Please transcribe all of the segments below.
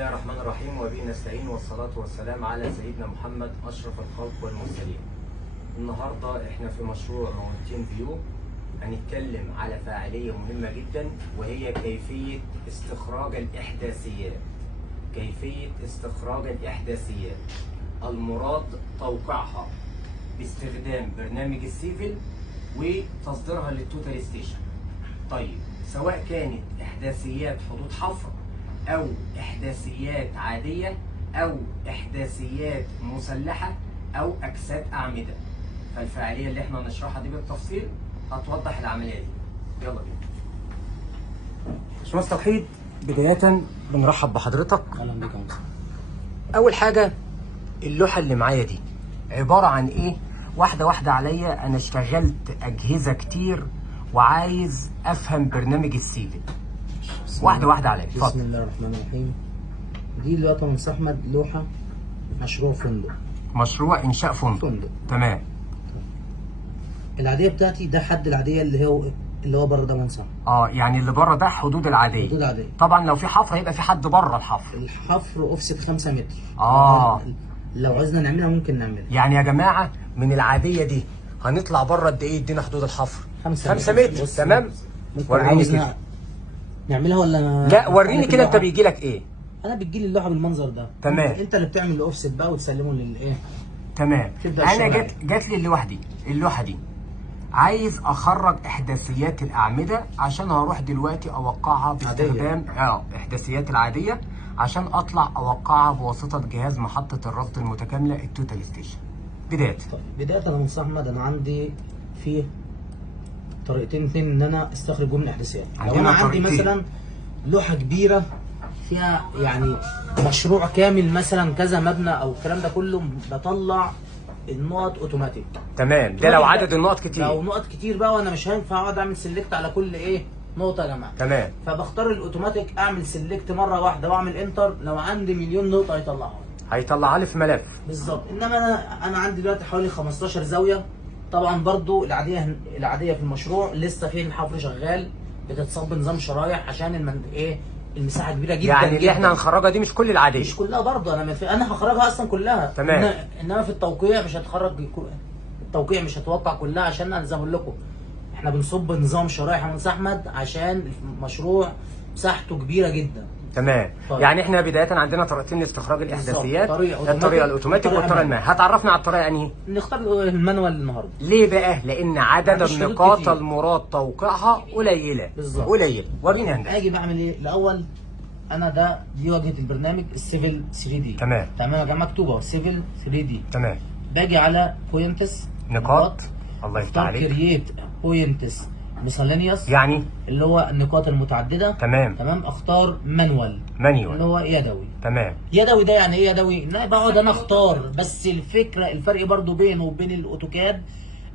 الله الرحمن الرحيم، وبه نستعين، والصلاة والسلام على سيدنا محمد أشرف الخلق والمرسلين. النهارده احنا في مشروع ماونتين فيو، هنتكلم على فاعلية مهمة جدا، وهي كيفية استخراج الإحداثيات. كيفية استخراج الإحداثيات المراد توقيعها باستخدام برنامج السيفل وتصديرها للتوتال ستيشن. طيب، سواء كانت إحداثيات حدود حفر أو إحداثيات عادية أو إحداثيات مسلحة أو أجساد أعمدة، فالفاعلية اللي احنا هنشرحها دي بالتفصيل هتوضح العملية دي. يلا بينا. باشمهندس توحيد، بداية بنرحب بحضرتك. اهلا بك يا مصر. أول حاجة، اللوحة اللي معايا دي عبارة عن إيه؟ واحدة واحدة عليا، أنا اشتغلت أجهزة كتير وعايز أفهم برنامج السيفل. واحدة واحدة عليا، اتفضل. بسم الله الرحمن الرحيم. دي دلوقتي يا مستر احمد لوحه مشروع فندق. مشروع إنشاء فندق. تمام. العاديه بتاعتي ده حد العاديه اللي هو بره ده منصب. يعني اللي بره ده حدود العادية. حدود عاديه. طبعا لو في حفر هيبقى في حد بره الحفر. الحفر اوفست 5 متر. لو عايزنا نعملها ممكن نعملها. يعني يا جماعة من العادية دي هنطلع بره قد ايه؟ ادينا حدود الحفر 5 متر. تمام. وريني كده. نعملها ولا لا، وريني كده. انت بيجي لك ايه؟ انا بتجيلي اللوحه بالمنظر ده. تمام. انت اللي بتعمل الاوفست بقى وتسلمه للايه. تمام. انا جات لي اللوحه دي عايز اخرج احداثيات الاعمده عشان هروح دلوقتي اوقعها باستخدام احداثيات العاديه، عشان اطلع اوقعها بواسطه جهاز محطه الرصد المتكامله التوتال ستيشن. بدايه انا مصطفى احمد، انا عندي في طريقتين اتنين ان انا استخرج بهم الاحداثيات. لو انا عندي مثلا لوحه كبيره فيها يعني مشروع كامل، مثلا كذا مبنى او الكلام ده كله، بطلع النقط اوتوماتيك. تمام. ده لو عدد النقط كتير. لو نقط كتير بقى وانا مش هينفع اقعد اعمل سيلكت على كل نقطه يا جماعه. تمام. فبختار الاوتوماتيك، اعمل سيلكت مره واحده واعمل انتر. لو عندي مليون نقطه هيطلعها لي في ملف بالظبط. انما انا عندي دلوقتي حوالي 15 زاويه. طبعا برضو العاديه في المشروع لسه فيه الحفر شغال، بتتصب نظام شرايح عشان المساحه كبيره جدا. يعني اللي احنا هنخرجها دي مش كل العاديه، مش كلها برضو. انا هخرجها اصلا كلها. تمام. انما في التوقيع مش هتخرج. التوقيع مش هتوقع كلها، عشان انا زي ما بقول لكم احنا بنصب نظام شرايح يا مستر احمد، عشان المشروع مساحته كبيره جدا. تمام. طيب. يعني احنا بداية عندنا طريقتين لاستخراج الاحداثيات، الطريقة الاوتوماتيك والطريقة المانوال. هتعرفنا على الطريقة انهي؟ نختار المانوال النهارده. ليه بقى؟ لان عدد النقاط المراد توقيعها قليلة. بالظبط. قليل. وريني هندسة. اجي بعمل ايه؟ الاول انا دي واجهة البرنامج السيفل 3 دي. تمام. تمام يا جماعه، مكتوبه سيفل 3 دي. تمام. باجي على بوينتس نقاط. الله يفتح عليك. كرييت بوينتس مسلينيوس، يعني اللي هو النقاط المتعدده. تمام. اختار مانوال اللي هو يدوي. تمام. يدوي ده يعني ايه يدوي؟ ان انا بقعد اختار. بس الفرق برضو بينه وبين الاوتوكاد،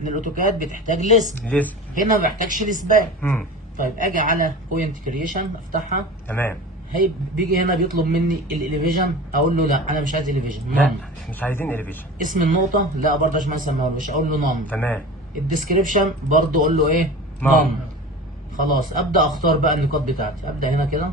ان الاوتوكاد بتحتاج لسم. هنا ما بحتاجش لسبان. طيب اجي على بوينت كرييشن، افتحها. تمام. بيجي هنا بيطلب مني الاليفيجن، اقول له لا انا مش عايز اليفيجن. لا، مش عايزين اليفيجن. اسم النقطه لا برضه مش اقول له نون. تمام. الديسكريبشن برضه اقول له ايه؟ نون. خلاص ابدا اختار بقى النقاط بتاعتي. ابدا هنا كده،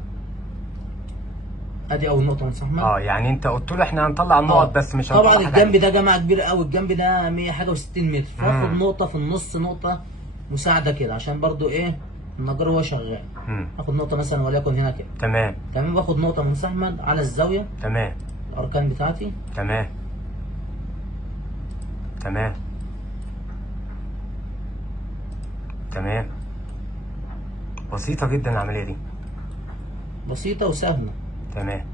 ادي اول نقطه من صاحبنا. يعني انت قلت له احنا هنطلع النقط بس مش هنطلع طبعا الجنب ده جماعه كبير قوي، الجنب ده 160 متر، فاخد نقطه في النص، نقطه مساعده كده، عشان برضو النجار هو شغال. اخد نقطه مثلا وليكن هنا كده. تمام. باخد نقطه من احمد على الزاويه. تمام. الاركان بتاعتي. تمام. تمام. تمام. بسيطة جدا العملية دي. بسيطة وسهلة. تمام.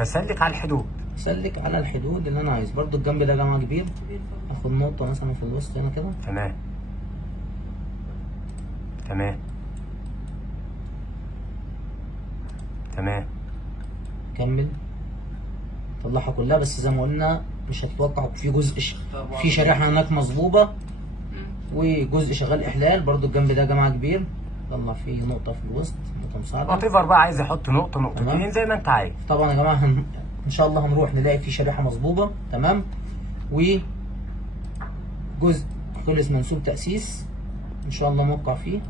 بسلك على الحدود. سلك على الحدود اللي انا عايز. برضو الجنب ده جماعة كبير، اخد نقطة مثلا في الوسط هنا كده. تمام. تمام. تمام. كمل. طلعها كلها، بس زي ما قلنا مش هتتوقع. في جزء في شريحة هناك مظبوطة، وجزء شغال احلال. برضو الجنب ده جماعة كبير، طلع فيه نقطة في الوسط، نقطة مساعدة. واتيفر بقى عايز يحط نقطة نقطتين زي ما انت عايز. طبعا يا جماعة ان شاء الله هنروح نلاقي فيه شريحة مظبوطة. تمام. وجزء خلص منسوب تأسيس ان شاء الله موقع فيه.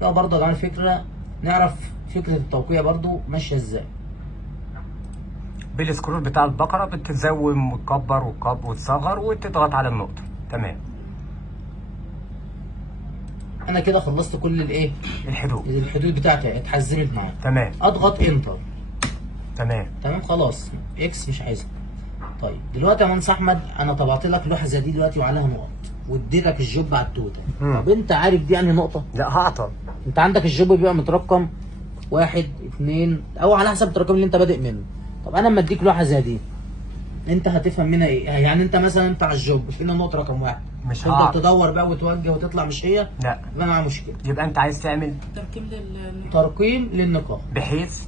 لا برضه يا جماعة الفكرة نعرف فكره التوقيع برضو ماشيه ازاي. بالسكرول بتاع البقره بتزوم وتكبر وتصغر وتضغط على النقطه. تمام. انا كده خلصت كل الايه؟ الحدود بتاعتي اتحزمت معايا. تمام. اضغط انتر. تمام خلاص، اكس مش عايزها. طيب دلوقتي يا مهندس احمد انا طبعت لك لوحه زي دي دلوقتي وعليها نقط واديتك الجوب على التوتال. طب انت عارف دي انهي نقطه؟ لا هعطل. انت عندك الجوب بيبقى مترقم 1 2 او على حسب التراكم اللي انت بادئ منه. طب انا لما اديك لوحه زي دي انت هتفهم منها ايه؟ يعني انت مثلا انت على الجوب فينا النقطه رقم 1 مش تفضل تدور بقى وتوجه وتطلع مش هي؟ لا. يبقى معايا مشكله. يبقى انت عايز تعمل ترقيم للنقاط بحيث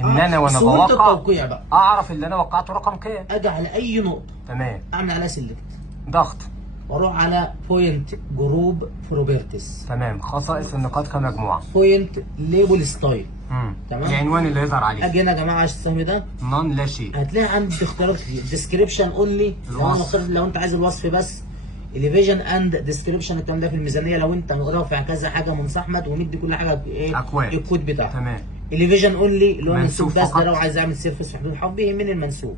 ان انا وانا سهولة بوقع التوقيع بقى اعرف اللي انا وقعته رقم كام. اجي على اي نقطه تمام. اعمل عليها سيلكت ضغط واروح على بوينت جروب بروبرتيز. تمام. خصائص النقاط كمجموعه. بوينت ليبل ستايل. تمام. العنوان اللي يظهر عليه. اجي هنا يا جماعه على السهم ده نون لا شيء. هتلاقي عندي اختيارات كتير. ديسكريبشن اونلي لو انت عايز الوصف بس. اليفيجن اند ديسكريبشن الكلام ده في الميزانيه لو انت رافع كذا حاجه من احمد ومدي كل حاجه ايه اكواد الكود بتاعها. تمام. اليفيجن اونلي اللي هو منسوب المنسوب بس فقط. ده لو عايز اعمل سيرفيس في حدود الحب بيهمني المنسوب.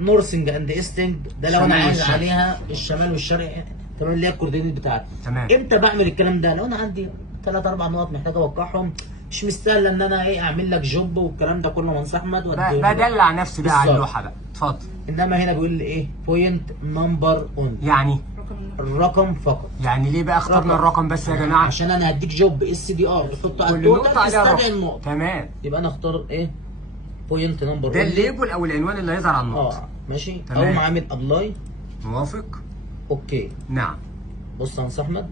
نورسنج اند ايستنج ده لو انا الشمال عايز والشرق. عليها الشمال والشرق تمام اللي هي الكوردينيت بتاعتي. تمام. امتى بعمل الكلام ده؟ لو انا عندي 3 4 نقط محتاج اوقعهم مش مستاهل ان انا ايه اعمل لك جوب والكلام ده كله منصح احمد بدلع نفسي بقى على بالظبط. اللوحه بقى. اتفضل. انما هنا بيقول لي ايه؟ بوينت نمبر اون يعني الرقم فقط. يعني ليه بقى اخترنا الرقم بس يا جماعه؟ عشان انا هديك جوب اس دي ار تحطه على كل نقطه التوتال عليها تستدعي رقم. النقطه. تمام. يبقى انا اختار ايه؟ بوينت نمبر ده الليبل او العنوان اللي هيظهر على النقطه. ماشي. تمام. اقوم عامل ابلاي. موافق. اوكي. نعم. بص يا مهندس احمد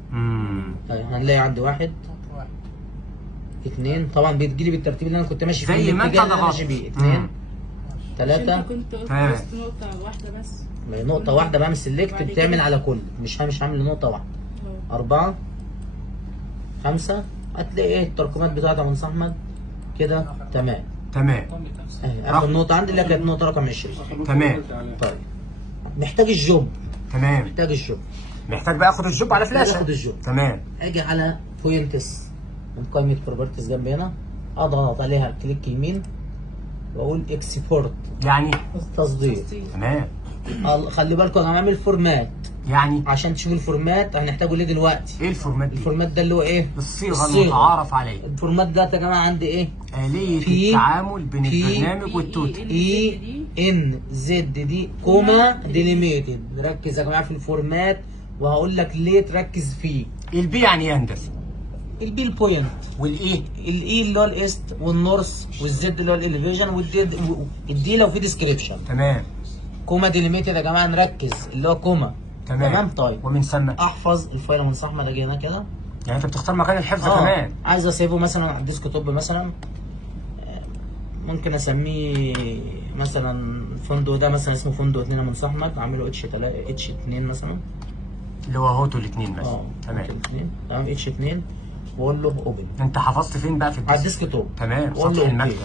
هنلاقي عندي 1 2 طبعا بتجيلي بالترتيب اللي انا كنت ماشي فيه زي ما انت ضغطت. 2 3 كنت قلت بس نقطة واحدة بس. نقطة واحدة بعمل سيلكت بتعمل على كل مش هعمل لنقطة واحدة. 4 5 هتلاقي ايه التراكمات بتاعتها من احمد كده. تمام. اهي اخر نقطة عندي اللي كانت نقطة رقم 20. تمام. طيب محتاج الجوب. تمام. محتاج بقى اخد الجوب على فلاشة. اخد الجوب. تمام. اجي على بوينتس من قائمة بروبرتيز جنب هنا اضغط عليها كليك يمين واقول اكسبورت يعني تصدير. تمام. خلي بالكم انا هعمل فورمات يعني عشان تشوف الفورمات هنحتاجه ليه دلوقتي. ايه الفورمات دي؟ الفورمات ده اللي هو ايه؟ الصيغه المتعارف عليه. الفورمات ده يا جماعه عندي ايه؟ آلية التعامل بين البرنامج والتوتال. اي ان زد دي كوما ديليميتد. ركز يا جماعه في الفورمات وهقول لك ليه تركز فيه. البي يعني ايه يا هندسه؟ البي البوينت والايه؟ الاي اللي هو الايست والنورث والزد اللي هو الاليفيجن والدي لو في ديسكريبشن. تمام. كوما ديليميتد يا جماعه نركز اللي هو كوما. تمام. طيب ومن ثم احفظ الفايل من احمد اجي هنا كده. يعني انت بتختار مكان الحفظ كمان. عايز اسيبه مثلا على الديسك توب مثلا ممكن اسميه مثلا فندق ده مثلا اسمه فندق 2 من احمد اعمله اتش 2 مثلا اللي هو هوتو الاثنين مثلا. تمام. تمام اتش 2 واقول له اوبن. انت حفظت فين بقى في على الديسك توب. تمام. واقول سطح له المكتب.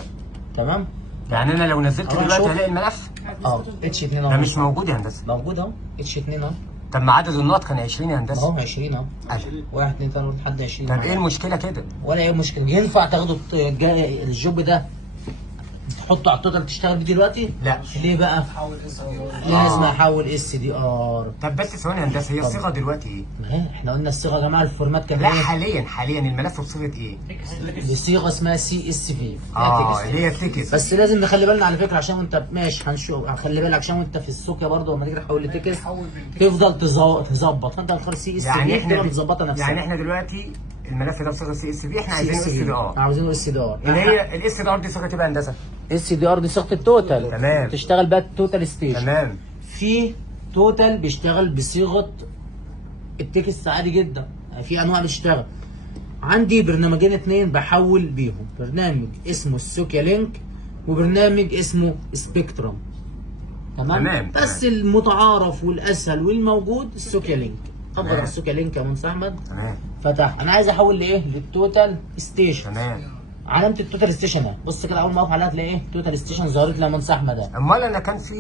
تمام. يعني انا لو نزلت دلوقتي هلاقي الملف؟ اتش 2 ده مش موجود يا هندسه. موجود اهو اتش 2 اهو. طب ما عدد النقط كان 20 يا هندسه. اهو 20 اهو. 1 2 3 لحد 20. طب ايه المشكله كده؟ ولا ايه المشكله؟ ينفع تاخدوا الجوب ده تحطه على التوتال تشتغل بيه دلوقتي؟ لا. ليه بقى؟ لازم احول اس دي ار. طب بس ثواني يا هندسه، هي الصيغه دلوقتي ايه؟ ما هي احنا قلنا الصيغه يا جماعه الفورمات كان لا ايه؟ حاليا الملف بصيغه ايه؟ بصيغه اسمها سي اس في. اللي هي تكست. بس لازم نخلي بالنا على فكره عشان وانت ماشي هنشوف خلي بالك عشان وانت في السوكه برضه لما تيجي تحول لتكست تفضل تظبط فانت هتختار سي اس في تفضل تظبطها نفسها. يعني احنا دلوقتي الملف ده بصيغه سي اس في احنا عايزينه اس دي ار. عاوزينه اس دي ار. اللي هي الاس دي ار دي صيغه ايه بقى هندسه؟ اس دي ار دي صيغه التوتال. تمام. تشتغل بقى التوتال ستيشن. تمام. في توتال بيشتغل بصيغه التكست عادي جدا. في انواع بتشتغل. عندي برنامجين 2 بحول بيهم، برنامج اسمه السوكيا لينك وبرنامج اسمه سبيكترم. تمام. بس المتعارف والاسهل والموجود السوكيا لينك. اضغط على السوكيا لينك يا مهندس احمد. تمام. فتح. انا عايز احول لايه؟ للتوتال ستيشن. تمام. علامه التوتال ستيشن اهي. بص كده اول ما اقف عليها هتلاقي ايه؟ توتال ستيشن ظهرت لي يا مهندس احمد اهي. امال انا كان في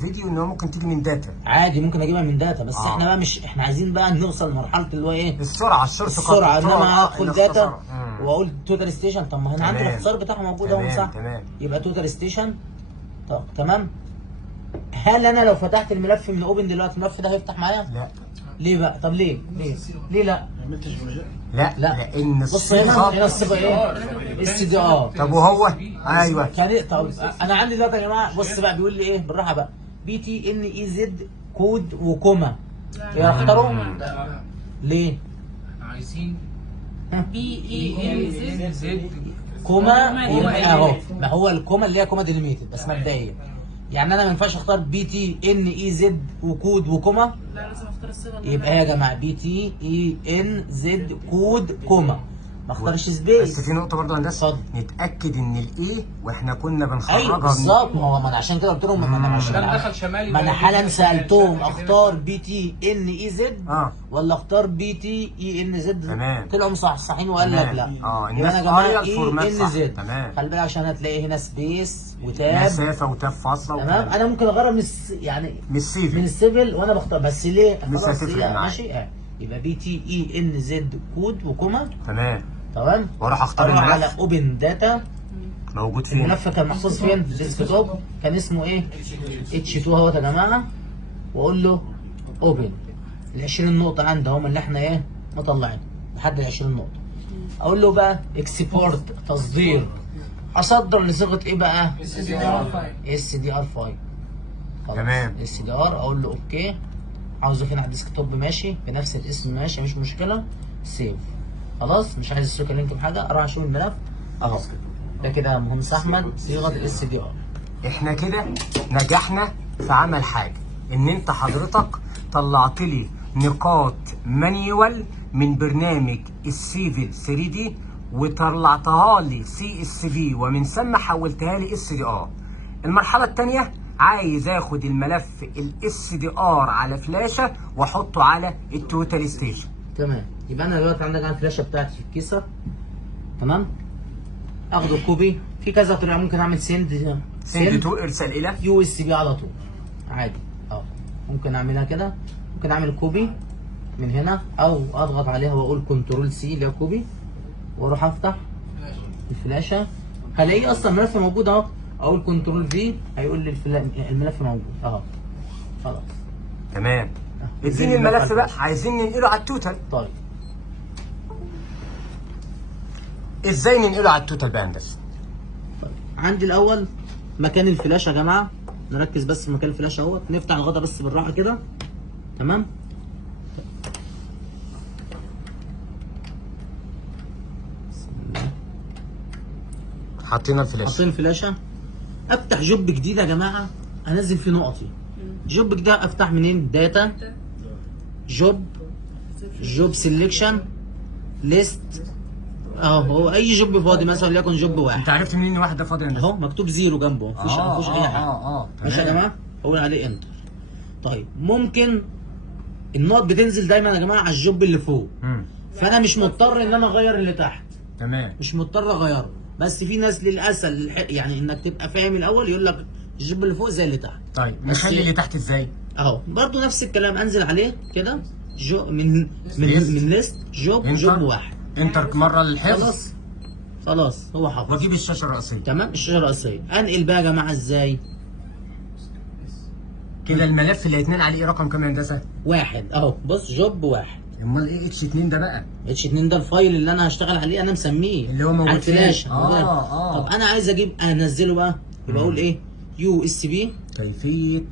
فيديو ان هو ممكن تيجي من داتا. عادي ممكن اجيبها من داتا بس احنا بقى مش احنا عايزين بقى نوصل لمرحله اللي هو ايه؟ السرعه السرعه انما ادخل داتا واقول توتال ستيشن. طب ما هنا عندي تمام. الاختصار بتاعه موجود اهو، صح؟ تمام. يبقى توتال ستيشن. طب تمام. هل انا لو فتحت الملف من اوبن دلوقتي الملف ده هيفتح معايا؟ لا ليه بقى؟ طب ليه؟ ليه لا؟ لا لا. لان بص هنا الصيغه ايه؟ اس دي ار. طب وهو ايوه كان طب انا عندي دلوقتي يا جماعه، بص بقى بيقول لي ايه بالراحه بقى، بي تي ان اي زد كود وكوما. يا اختاروا ليه؟ عايزين ها؟ بي اي ان زد كوما يبقى اهو، ما هو الكوما اللي هي كوما ديليميتد بس مبدئيا. يعني انا ما ينفعش اختار بي تي ان اي زد وكود وكوما. لا لازم اختار الصيغه يبقى يا جماعه بي تي اي ان زد كود كوما، ما اختارش سبيس. بس في نقطه برضه هندسه، اتفضل. نتاكد ان الايه واحنا كنا ايوه بنخرجها بالظبط، ما هو ما انا عشان كده قلت لهم ما انا مش كان دخل شمالي ما انا بقى حالا دي سالتهم شمال. اختار بي تي ان اي زد ولا اختار بي تي اي ان زد. تمام. طلعوا صحيحين وقال لك تمام. لا. الناس يبقى انا يا جماعه قارية اي الفورمات ان صح. زد. تمام. خلي بالك عشان هتلاقي هنا سبيس وتاب. مسافه وتاب فاصله تمام. انا ممكن اغرب من يعني من السيفل. من السيفل وانا بختار، بس ليه؟ مش خلاص هتفرق هي معايا. ماشي. يبقى بي تي اي ان زد كود وكوما. تمام. تمام. واروح اختار اروح على الملف اوبن داتا. موجود فين؟ الملف كان محفوظ فين؟ في الديسكتوب. كان اسمه ايه؟ اتش 2 اهوت يا جماعه. واقول له اوبن. ال 20 نقطه عندي هم اللي احنا ايه؟ مطلعين لحد ال 20 نقطه. اقول له بقى اكسبورت تصدير. اصدر لصيغه ايه بقى؟ اس دي ار فايل. تمام. اس دي ار. اقول له اوكي. عاوزه فين على الديسكتوب؟ ماشي بنفس الاسم، ماشي مش مشكله. سيف. خلاص مش عايز السوكا لينك بحاجه. اروح اشوف الملف اهو. ده كده يا مهندس احمد صيغه الاس دي ار. احنا كده نجحنا في عمل حاجه، ان انت حضرتك طلعت لي نقاط مانيوال من برنامج السيفل 3 دي وطلعتها لي سي اس في، ومن ثم حولتها لي اس دي ار. المرحله الثانيه عايز اخد الملف الاس دي ار على فلاشه واحطه على التوتال ستيشن. تمام. يبقى انا دلوقتي عندك على الفلاشه بتاعتي في الكيسه. تمام. اخده كوبي. في كذا طريقه ممكن اعمل سند تو ارسال الى يو اس بي على طول عادي. ممكن اعملها كده. ممكن اعمل كوبي من هنا او اضغط عليها واقول كنترول سي اللي هي كوبي، واروح افتح الفلاشه. هلاقيه اصلا الملف موجود اهو. اقول كنترول في هيقول لي الملف موجود اهو. خلاص تمام. اديني الملف بقى، عايزين ننقله على التوتال. طيب ازاي ننقله على التوتال بقى هندسه؟ عندي الاول مكان الفلاشه يا جماعه. نركز بس في مكان الفلاشه اهوت. نفتح الغطا بس بالراحه كده. تمام. حاطين الفلاشه. حاطين الفلاشه. افتح جوب جديد يا جماعه انزل فيه نقطي. جوب جديد افتح منين؟ داتا، جوب سيلكشن، ليست اهو. هو اي جوب فاضي مثلا وليكن جوب واحد. انت عرفت منين ان واحد ده فاضي هندسه؟ اهو مكتوب زيرو جنبه، مفيش اي حاجه. ماشي يا جماعه. اقول عليه انتر. طيب ممكن النقط بتنزل دايما يا جماعه على الجوب اللي فوق. فانا مش مضطر ان انا اغير اللي تحت. تمام. مش مضطر اغيره. بس في ناس للاسف يعني انك تبقى فاهم الاول يقول لك الجوب اللي فوق زي اللي تحت. طيب نخلي اللي تحت ازاي؟ اهو برضو نفس الكلام. انزل عليه كده من ليست جوب واحد. انتر مره للحفظ. خلاص هو حافظ. واجيب الشاشه الرئيسيه. تمام. الشاشه الرئيسيه. انقل بقى يا جماعه ازاي؟ كده الملف اللي هيتنقل عليه رقم كام يا هندسه؟ واحد اهو. بص جوب واحد. امال ايه اتش 2 ده بقى؟ اتش 2 ده الفايل اللي انا هشتغل عليه. انا مسميه اللي هو موجود على الفلاشه. طب انا عايز اجيب انزله بقى. يبقى اقول ايه؟ يو اس بي. كيفيه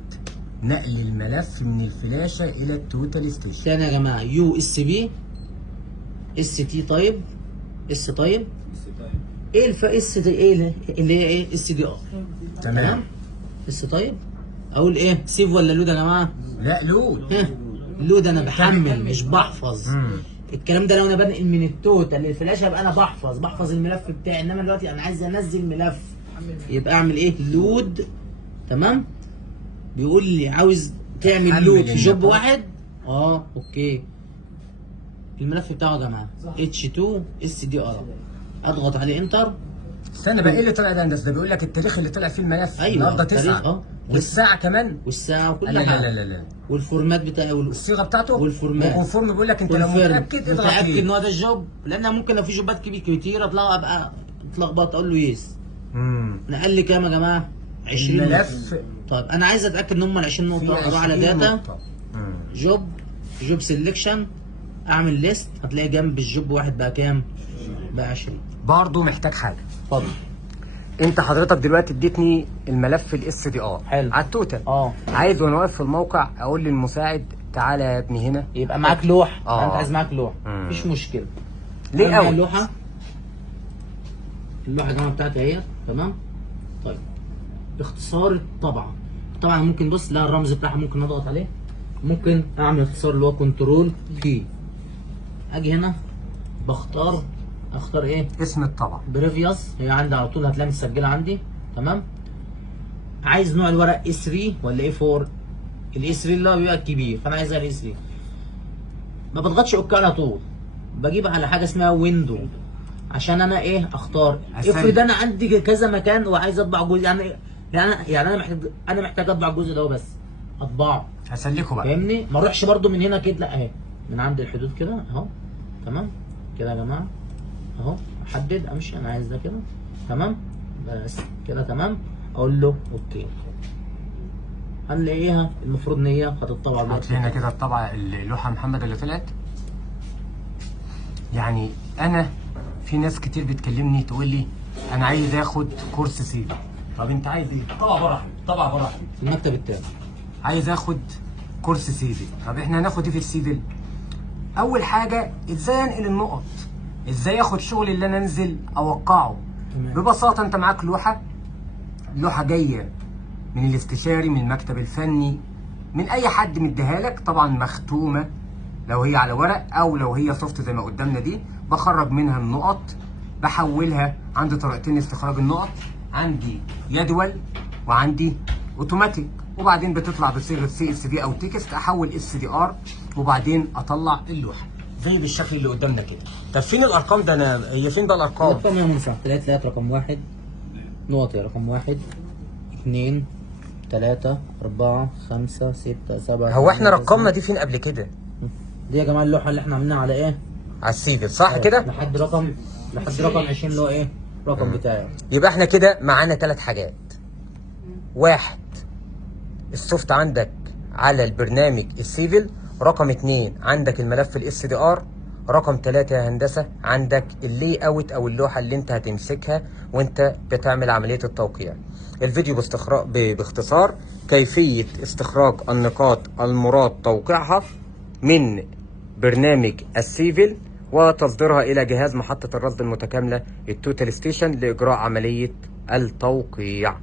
نقل الملف من الفلاشه الى التوتال ستيشن. تاني يا جماعه يو اس بي اس تي طيب اس طيب ايه اس دي ايه اللي هي ايه اس دي ار. تمام. اس طيب. اقول ايه؟ سيف ولا لود يا جماعه؟ لا لود. لود انا بحمل مش بحفظ. الكلام ده لو انا بنقل من التوتال للفلاشه يبقى انا بحفظ الملف بتاعي. انما دلوقتي انا عايز انزل ملف يبقى اعمل ايه؟ لود. تمام. بيقول لي عاوز تعمل لود في جوب واحد. اوكي. الملف بتاعه يا جماعه H2 SDR. اضغط عليه انتر. استنى بقى، ايه اللي طلع ده هندسه؟ ده بيقول لك التاريخ اللي طلع فيه الملف أيوة، النهارده التاريخ، 9 والساعه كمان والساعه وكل لا لا حاجه. لا لا لا والفورمات بتاعي الصيغه بتاعته والفورمات. وكونفورم بيقول لك انت لو والفيرم. متاكد اضغط متاكد ان ايه. هو ده الجوب، لان ممكن لو في جوبات كتيره ابقى اتلخبط اقول له يس. انا قال لي كام يا جماعه؟ 20 الملف نقطة. طيب انا عايز اتاكد ان هم ال 20 نقطه. اروح على داتا جوب سيلكشن، اعمل ليست، هتلاقي جنب الجوب واحد بقى كام؟ بقى 20. برضه محتاج حاجه. اتفضل. انت حضرتك دلوقتي اديتني الملف الاس دي ار حلو. على التوتال. اه عايز وانا واقف في الموقع اقول للمساعد تعالى يا ابني هنا يبقى معاك لوح. آه. انت عايز معاك لوح، مم. مفيش مشكله. ليه أنا معايا أوت؟ اللوحه يا جماعه بتاعتي اهي، تمام. طيب اختصار الطبعه. طبعا ممكن بص لها الرمز بتاعها، ممكن اضغط عليه، ممكن اعمل اختصار اللي هو كنترول كي. اجي هنا بختار ايه؟ اسم الطبعه. بريفيوس، هي عندي على طول هتلاقيها متسجله عندي، تمام. عايز نوع الورق اي 3 ولا اي 4؟ الاي 3 اللي هو بيبقى الكبير، فانا عايزها الاي 3. ما بضغطش اوكي على طول، بجيب على حاجه اسمها ويندو عشان انا ايه اختار. افرض انا عندي كذا مكان وعايز اطبع جزء، يعني انا محتاج اطبع الجزء ده بس اطبعه. هسلكه بقى. فاهمني؟ ما اروحش برده من هنا كده، لا اهي من عند الحدود كده اهو، تمام كده يا جماعه اهو. احدد امشي، انا عايز ده كده، تمام بس كده تمام. اقول له اوكي، هنلاقيها المفروض ان هي هتطبع هات لنا كده الطبعه اللوحه محمد اللي طلعت. يعني انا في ناس كتير بتكلمني تقول لي انا عايز اخد كورس سيفل. طب انت عايز ايه؟ طبعا بره حبيبي، طبعا بره حبيبي. المكتب التاني عايز اخد كورس سيفل. طب احنا هناخد ايه في السيفل؟ اول حاجه ازاي انقل النقط، ازاي اخد شغل اللي انا انزل اوقعه. تمام. ببساطه انت معاك لوحه جايه من الاستشاري، من المكتب الفني، من اي حد مديها لك، طبعا مختومه لو هي على ورق او لو هي سوفت زي ما قدامنا دي. بخرج منها النقط، بحولها. عندي طريقتين لاستخراج النقط، عندي جدول وعندي اوتوماتيك، وبعدين بتطلع بصيغه سي اس في او تكست، احول اس دي ار وبعدين اطلع اللوحه زي بالشكل اللي قدامنا كده. طب فين الارقام ده؟ هي فين بقى الارقام؟ الارقام يا منصح، تلات رقم 1 نقط، يا رقم 1 2 3 4 5 6 7. هو احنا رقمنا دي فين قبل كده؟ دي يا جماعه اللوحه اللي احنا عملناها على ايه؟ على السيفل، صح كده؟ لحد رقم 20 اللي هو ايه؟ الرقم بتاعي. يبقى احنا كده معانا 3 حاجات. 1 السوفت عندك على البرنامج السيفل. رقم 2 عندك الملف الاس دي ار. رقم 3 يا هندسه عندك اللي اوت او اللوحه اللي انت هتمسكها وانت بتعمل عمليه التوقيع. الفيديو باختصار كيفيه استخراج النقاط المراد توقيعها من برنامج السيفل وتصديرها الى جهاز محطه الرصد المتكامله التوتال ستيشن لاجراء عمليه التوقيع.